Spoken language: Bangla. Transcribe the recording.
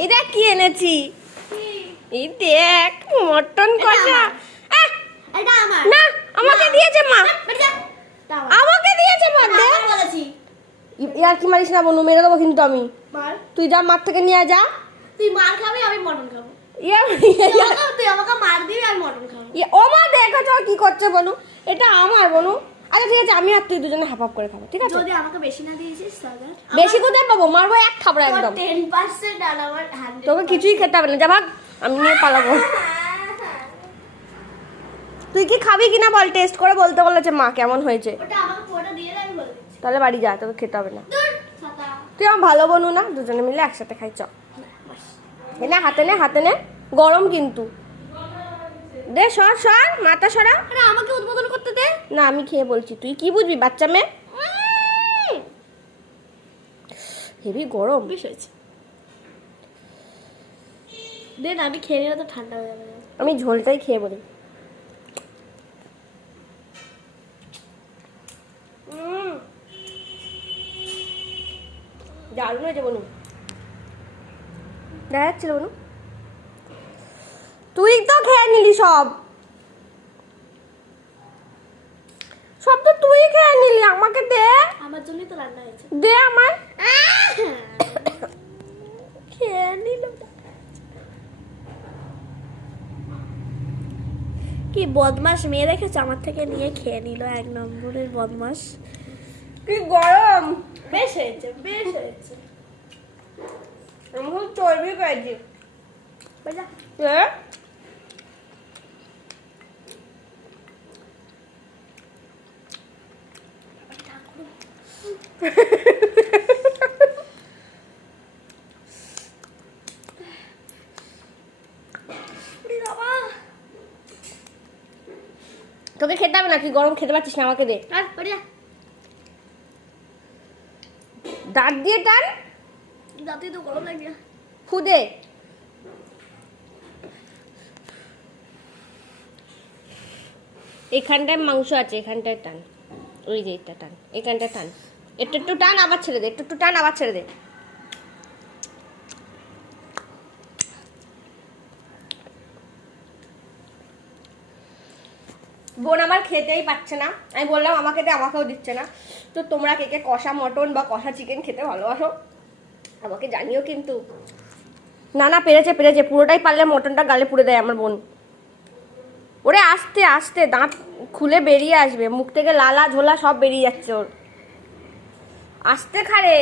এই দেখ কি এনেছি, এই দেখ মটন কষা। না আমাকে দিয়েছে মা, আমাকে দিয়েছে মা। ইয়ার কি মারিস না বনু, মেরে দেবো কিন্তু আমি। তুই যা মাঠ থেকে নিয়ে যা। তুই মার খাবি, আমি মটন খাবো। তুই আমাকে মার দিবি, আমি মটন খাবো। ও মা দেখেছ কি করছে বনু, এটা আমার বনু। আচ্ছা ঠিক আছে, আমি আর তুই দুজনে হাফ হাফ করে খাবো, ঠিক আছে? যদি আমাকে বেশি না দিয়েছিস তাহলে বেশি কোথায় পাবো, মারবো এক থাবড়া একদম। 10% আর আমার 100%। তোকে কিছুই খেতে হবে না, যা ভাগ, আমি নিয়ে পালাবো। তুই কি খাবি কিনা বল, টেস্ট করে বলতে বলেছে মা কেমন হয়েছে। ওটা আমাকে পুরোটা দিয়ে দে, আমি বলে দিচ্ছি। তাহলে বাড়ি যা, তোকে খেতে হবে না। দূর ছাতা। তুই আমার ভালো বনু না, দুজনে মিলে একসাথে খাই। চ এনে হাতে নে, হাতে নে, গরম কিন্তু। দে সর সর, মাথা সরা। আরে আমাকে উদ্বোধন করতে দে না আমি খেয়ে বলছি, তুই কি বুঝবি বাচ্চা মেয়ে। হেভি গরম। বেশ হয়েছে। দে না, আমি খেয়ে নিলে তো ঠান্ডা হয়ে যাবে। আমি ঝোলটাই খেয়ে বলি। দারুণ হয়েছে বনু, দেখা যাচ্ছিল বনু। তুই তো খেয়ে নিলি সব, সব তো তুই খেয়ে নিলি, আমাকে দে। আমার জন্যই তো রান্না হয়েছে। দে আমার। খেয়ে নিল। কি বদমাস মেয়ে রেখেছে, আমার থেকে নিয়ে খেয়ে নিল, 1 নম্বরের বদমাস। কি গরম। বেশ হয়েছে, বেশ হয়েছে। আমি খুব চর্বি পেয়েছি। বাজা। তোকে খেতে হবে না, তুই গরম খেতে পারছিস না, আমাকে দে। আর বাজা। দাঁত দিয়ে টান, দাঁতে তো গরম লাগে। ফুদে। এখানটায় মাংস আছে, এখানটায় টান, ওই যে এটা টান, এখানটায় টান, একটু একটু টান আবার ছেড়ে দে, একটু একটু টান আবার ছেড়ে দে। বোন আমার খেতেই পাচ্ছে না, আমি বললাম আমাকে দে, আমাকেও দিচ্ছে না। তো তোমরা কে কে কষা মটন বা কষা চিকেন খেতে ভালোবাসো আমাকে জানিও কিন্তু। না না, পেরেছে পেরেছে, পুরোটাই পারলে মটনটা গালে পুড়ে দেয় আমার বোন। ওরে আস্তে আস্তে, দাঁত খুলে বেরিয়ে আসবে, মুখ থেকে লালা ঝোলা সব বেরিয়ে যাচ্ছে ওর। আস্তে খারে।